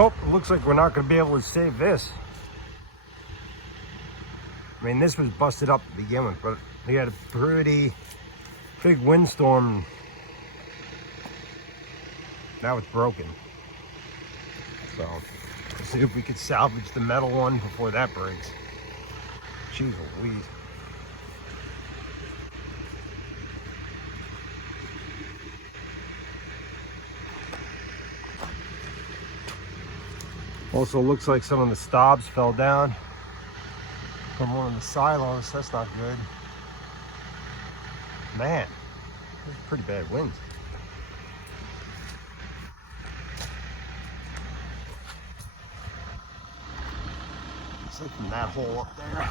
Oh, it looks like we're not going to be able to save this. I mean, this was busted up to begin with, but we had a pretty big windstorm. Now it's broken. So, let's see if we could salvage the metal one before that breaks. Jeez Louise. Also looks like some of the stobs fell down from one of the silos. That's not good. Man, those are pretty bad winds. It's like from that hole up there.